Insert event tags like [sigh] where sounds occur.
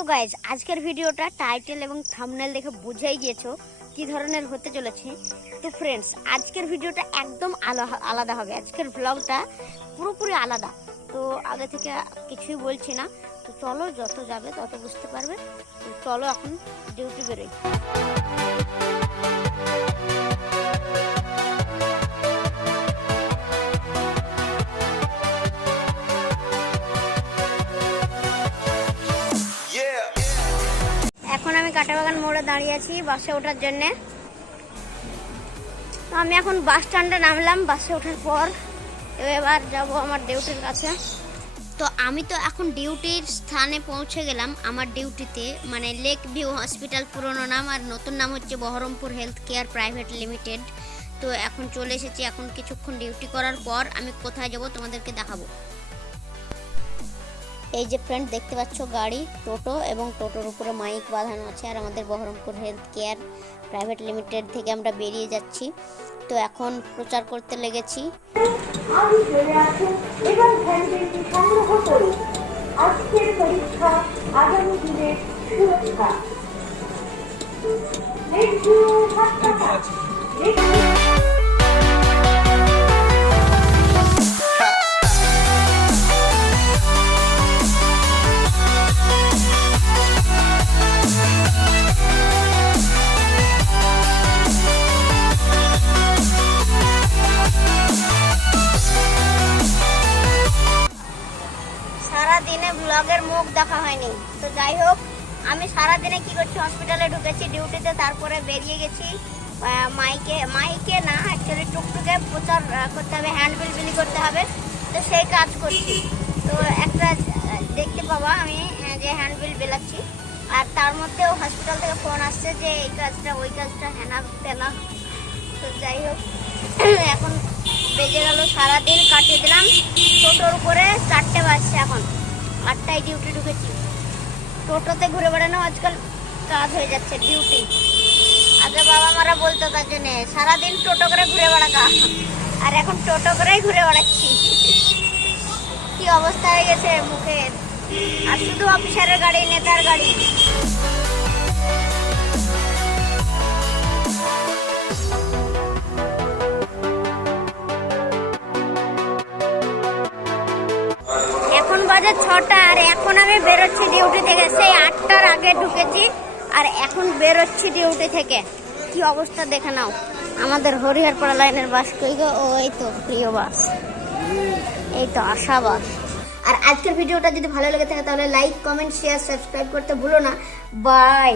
So guys আজকের ভিডিওটা title এবং থামনেল দেখে বুঝেই গিয়েছো কি ধরনের হতে চলেছে। তো ফ্রেন্ডস আজকের ভিডিওটা একদম আলা- আলাদা হবে। আজকের ব্লগটা পুরোপুরি আলাদা। তো, আগে থেকে কিছুই বলছি না। তো, চলো, যত যাবে তত বুঝতে পারবে। তো, চলো এখন ডিউটি বেরোই। আমি কাটাবাগান মোড়ে দাঁড়িয়ে আছি বাসে ওঠার জন্যে। তো আমি এখন বাস স্ট্যান্ডে নামলাম, বাসে ওঠার পর এবার যাব আমার ডিউটির কাছে। তো আমি তো এখন ডিউটির স্থানে পৌঁছে গেলাম আমার ডিউটিতে মানে লেক ভিউ হসপিটাল পুরনো নাম আর নতুন নাম হচ্ছে Berhampore health care private limited তো এখন চলে এসেছি, এখন কিছুক্ষণ ডিউটি করার পর আমি কোথায় যাব তোমাদেরকে দেখাবো। এই যে ফ্রেন্ড দেখতে পাচ্ছ গাড়ি, টোটো এবং টোটোর উপরে মাইক বাঁধানো আছে আর আমাদের Berhampore health care private limited থেকে আমরা বেরিয়ে যাচ্ছি। তো এখন প্রচার করতে লেগেছি। আজকের পরীক্ষা আগামী সুরক্ষা। সারা দিনে ব্লগের মুখ দেখা হয়নি। তো যাই হোক, আমি সারা দিনে কি করছি? হসপিটালে ঢুকেছি ডিউটিতে তারপরে বেরিয়ে গেছি। মাইকে মাইকে না অ্যাকচুয়ালি টুকটুকে প্রচার করতে হবে হ্যান্ড বিল করতে হবে। তো সেই কাজ করছি। তো একটা দেখতে পাবা আমি যে হ্যান্ড বিল বেলাচ্ছি। আর তার মধ্যেও হসপিটাল থেকে ফোন আসছে যে এই কাজটা, ওই কাজটা, হ্যানা, তেনা। তো যাই হোক, [clears throat] এখন বেজে গেল, সারাদিন কাটিয়ে দিলাম। টোটোর উপরে চারটে বাজছে এখন। আটটায় ডিউটি ঢুকেছি। টোটোতে ঘুরে বেড়ানো আজকাল কাজ হয়ে যাচ্ছে ডিউটি আগে বাবা মারা বলতো তার জন্য, সারাদিন টোটো করে ঘুরে বেড়াতা আর এখন টোটো করেই ঘুরে বেড়াচ্ছি। কি অবস্থা হয়ে গেছে মুখের আর শুধু অফিসারের গাড়ি, নেতার গাড়ি। বাজে ছটা আর এখন আমি বেরোচ্ছি ডিউটি থেকে। সেই আটটার আগে ঢুকেছি, আর এখন বেরোচ্ছি ডিউটি থেকে। কি অবস্থা দেখে নাও। আমাদের হরিহরপাড়া লাইনের বাস কই গো? ও, এই তো প্রিয় বাস। এই তো আশা বাস। আর আজকের ভিডিওটা যদি ভালো লেগে থাকে, তাহলে লাইক কমেন্ট শেয়ার সাবস্ক্রাইব করতে ভুলো না। বাই